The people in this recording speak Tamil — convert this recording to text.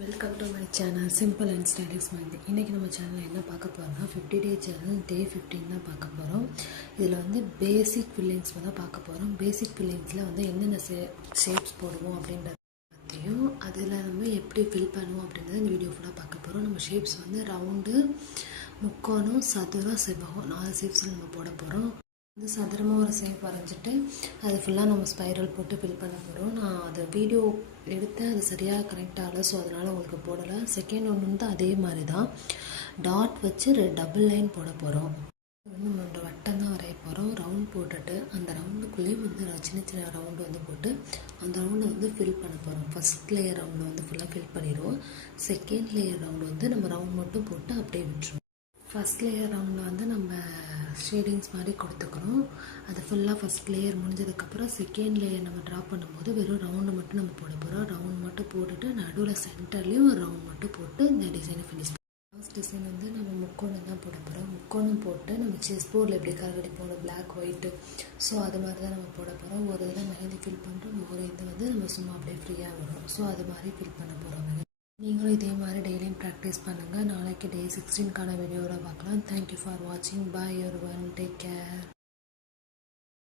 Welcome to my channel simple and stylish mind. இன்றைக்கி நம்ம சேனலில் என்ன பார்க்க போகிறோம்னா 50 டே சேனல் டே 15 தான் பார்க்க போகிறோம். இதில் வந்து பேசிக் ஃபில்லிங்ஸ் தான் பார்க்க போகிறோம். பேசிக் ஃபில்லிங்ஸில் வந்து என்னென்ன ஷேப்ஸ் போடுவோம் அப்படின்றத பற்றியும் அதில் நம்ம எப்படி ஃபில் பண்ணுவோம் அப்படின்றத இந்த வீடியோ ஃபுல்லாக பார்க்க போகிறோம். நம்ம ஷேப்ஸ் வந்து ரவுண்டு, முக்கோணம், சதுரம், செவ்வகம் 4 ஷேப்ஸில் நம்ம போட போகிறோம். வந்து சதுரமாக ஒரு ஷேப் வரைஞ்சிட்டு அது ஃபுல்லாக நம்ம ஸ்பைரல் போட்டு ஃபில் பண்ண போகிறோம். நான் அதை வீடியோ எடுத்தேன், அது சரியாக கனெக்ட் ஆகலை, ஸோ அதனால் உங்களுக்கு போடலை. செகண்ட் ஒன்று வந்து அதே மாதிரி தான் டாட் வச்சு டபுள் லைன் போட போகிறோம். வந்து நம்ம வட்டம் தான் வரைய போகிறோம். ரவுண்ட் போட்டுட்டு அந்த ரவுண்டுக்குள்ளேயும் வந்து சின்ன சின்ன ரவுண்டு வந்து போட்டு அந்த ரவுண்டை வந்து ஃபில் பண்ண போகிறோம். ஃபஸ்ட் லேயர் ரவுண்டை வந்து ஃபுல்லாக ஃபில் பண்ணிடுவோம். செகண்ட் லேயர் ரவுண்டு வந்து நம்ம ரவுண்ட் மட்டும் போட்டு அப்படியே விட்டுருவோம். ஃபஸ்ட் லேயர் ரவுண்டில் வந்து நம்ம ஷேடிங்ஸ் மாதிரி கொடுத்துக்கணும். அது ஃபுல்லாக ஃபஸ்ட் லேயர் முடிஞ்சதுக்கப்புறம் செகண்ட் லேயர் நம்ம ட்ரா பண்ணும்போது வெறும் ரவுண்டு மட்டும் நம்ம போட போகிறோம். ரவுண்ட் மட்டும் போட்டுட்டு நடுவில் சென்டர்லேயும் ஒரு ரவுண்ட் மட்டும் போட்டு இந்த டிசைனை ஃபினிஷ் பண்ணுவோம். ஃபர்ஸ்ட் டிசைன் வந்து நம்ம முக்கோணம் தான் போட போகிறோம். முக்கோணம் போட்டு நம்ம செஸ் போர்டில் எப்படி கலர் அடிப்போம், பிளாக் ஒயிட்டு, ஸோ அது மாதிரி தான் நம்ம போட போகிறோம். ஒரு இதில் மெஹந்தி ஃபில் பண்ணுறோம், ஒரு இது வந்து நம்ம சும்மா அப்படியே ஃப்ரீயாக வரும். ஸோ அது மாதிரி ஃபில் பண்ண போகிறோம். நீங்களும் இதே மாதிரி டெய்லியும் ப்ராக்டிஸ் பண்ணுங்கள். நாளைக்கு டே 16க்கான வீடியோவில் பார்க்கலாம். தேங்க்யூ ஃபார் வாட்சிங். பாய் எவ்ரிவன், டேக் கேர்.